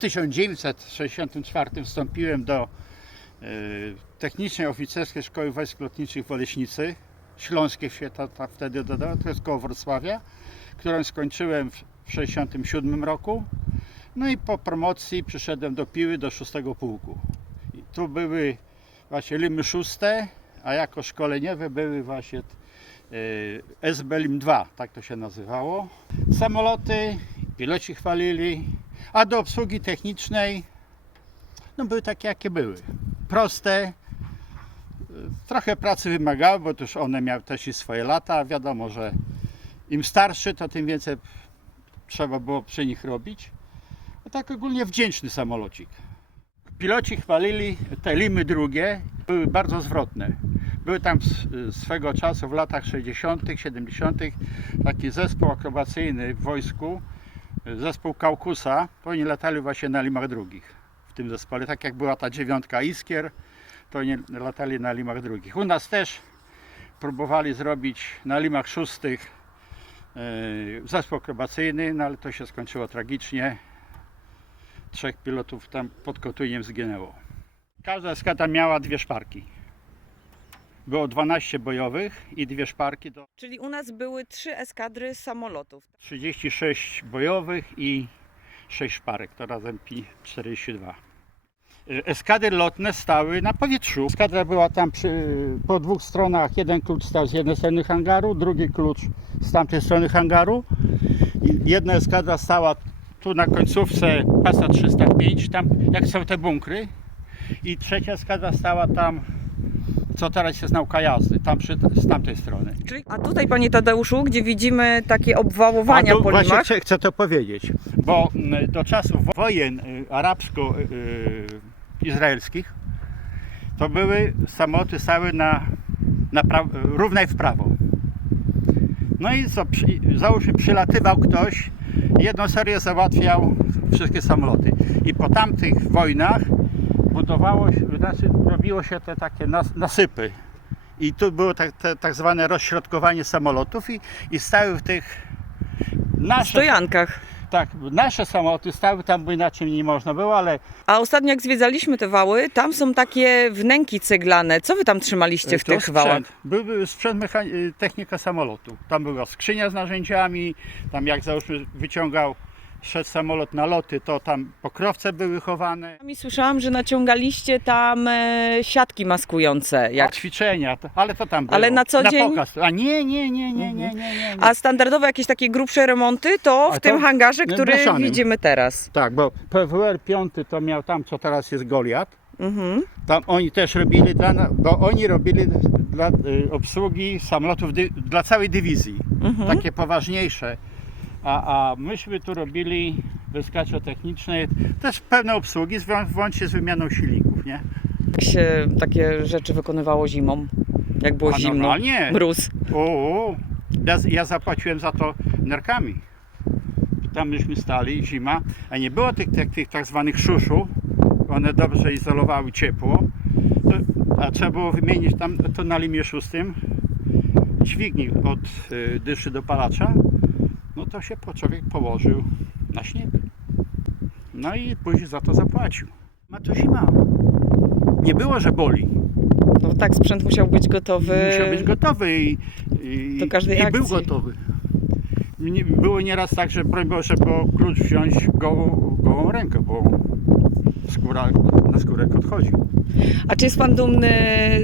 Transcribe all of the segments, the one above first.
1964 wstąpiłem do e, Technicznej Oficerskiej Szkoły Wojsk Lotniczych w Oleśnicy, Śląskiej się ta wtedy dodało, to jest koło Wrocławia, którą skończyłem w 1967 roku. No i po promocji przyszedłem do Piły do 6 pułku. I tu były właśnie Limy 6, a jako szkoleniowe były właśnie e, SB Lim 2, tak to się nazywało. Samoloty, piloci chwalili, a do obsługi technicznej no były takie jakie były. Proste, trochę pracy wymagały, bo też one miały też i swoje lata. Wiadomo, że im starszy, to tym więcej trzeba było przy nich robić. A tak ogólnie wdzięczny samolocik. Piloci chwalili te limy drugie, były bardzo zwrotne. Były tam swego czasu w latach 60., 70. taki zespół akrobacyjny w wojsku, zespół Kaukusa, to oni latali właśnie na limach drugich w tym zespole. Tak jak była ta dziewiątka Iskier, to oni latali na limach drugich. U nas też próbowali zrobić na limach szóstych e, zespół akrobacyjny, no ale to się skończyło tragicznie. Trzech pilotów tam pod Kotujniem zginęło. Każda eskada miała dwie szparki. Było 12 bojowych i dwie szparki do Czyli u nas były trzy eskadry samolotów. 36 bojowych i 6 szparek, to razem pi 42. Y, Eskadry lotne stały na powietrzu. Eskadra była tam przy, po dwóch stronach. Jeden klucz stał z jednej strony hangaru, drugi klucz z tamtej strony hangaru. Jedna eskadra stała tu na końcówce pasa 305, tam jak są te bunkry. I trzecia eskadra stała tam, co teraz jest nauka jazdy, tam przy, z tamtej strony. Czyli, a tutaj, panie Tadeuszu, gdzie widzimy takie obwałowania po właśnie limach. chcę, chcę to powiedzieć, bo mm, do czasów wojen y, arabsko-izraelskich to były samoloty stały na, na pra, równej w prawo. No i co, przy, załóżmy przylatywał ktoś, jedną serię załatwiał wszystkie samoloty. I po tamtych wojnach budowało się, znaczy robiło się te takie nas, nasypy. I tu było tak, te, tak zwane rozśrodkowanie samolotów i, i stały w tych nasze, stojankach. tak, nasze samoloty stały tam, bo inaczej nie można było, ale A ostatnio jak zwiedzaliśmy te wały, tam są takie wnęki ceglane. Co wy tam trzymaliście w tych wałach? sprzęt. Był, był sprzęt technika samolotu. Tam była skrzynia z narzędziami, tam jak załóżmy wyciągał szedł samolot na loty, to tam pokrowce były chowane. I słyszałam, że naciągaliście tam e, siatki maskujące. Jak Jak... ćwiczenia, to, ale to tam było. Ale na co dzień? pokaz. A nie, nie, nie, nie, nie, nie, nie, nie. A standardowe jakieś takie grubsze remonty to A w to tym hangarze, w który blaszanym. widzimy teraz. Tak, bo PWR 5 to miał tam, co teraz jest Goliat. Mhm. Tam oni też robili, dla, na- bo oni robili dla y, obsługi samolotów dy, dla całej dywizji, Mhm. takie poważniejsze. A, a myśmy tu robili wyskacze techniczne, też pełne obsługi, włącznie z wymianą silników, nie? Jak się takie rzeczy wykonywało zimą? Jak było A zimno? normalnie. Mróz. O, o, ja, ja zapłaciłem za to nerkami. Tam myśmy stali, zima, a nie było tych, tych, tych tak zwanych szuszu. One dobrze izolowały ciepło. To, a trzeba było wymienić tam to na limie szóstym dźwigni od y, dyszy do palacza. No to się po- człowiek położył na śnieg. No i później za to zapłacił. Ma to zima. Nie było, że boli. No tak, sprzęt musiał być gotowy. Musiał być gotowy i, i, i był gotowy. Było nieraz tak, że broń Boże, było klucz wziąć gołą, gołą rękę, bo skóra, na skórek odchodził. A czy jest pan dumny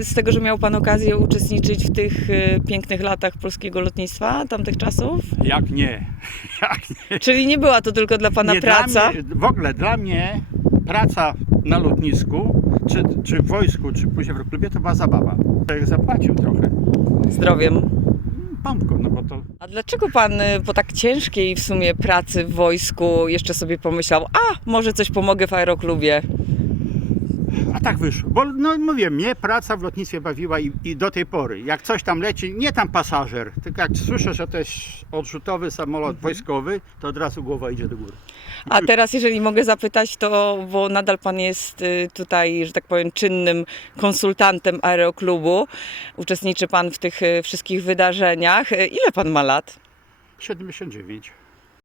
z tego, że miał pan okazję uczestniczyć w tych e, pięknych latach polskiego lotnictwa tamtych czasów? Jak nie? Jak nie? Czyli nie była to tylko dla pana nie praca? Dla mnie, w ogóle dla mnie praca na lotnisku, czy, czy w wojsku, czy później w klubie, to była zabawa. Jak zapłacił trochę. Zdrowiem. Pompko, no bo to A dlaczego pan e, po tak ciężkiej w sumie pracy w wojsku jeszcze sobie pomyślał, a może coś pomogę w aeroklubie? A tak wyszło, bo no mówię, mnie praca w lotnictwie bawiła i, i do tej pory. Jak coś tam leci, nie tam pasażer, tylko jak słyszę, że to jest odrzutowy samolot wojskowy, to od razu głowa idzie do góry. A teraz, jeżeli mogę zapytać, to bo nadal pan jest y, tutaj, że tak powiem, czynnym konsultantem aeroklubu, uczestniczy pan w tych y, wszystkich wydarzeniach. Y, Ile pan ma lat? 79.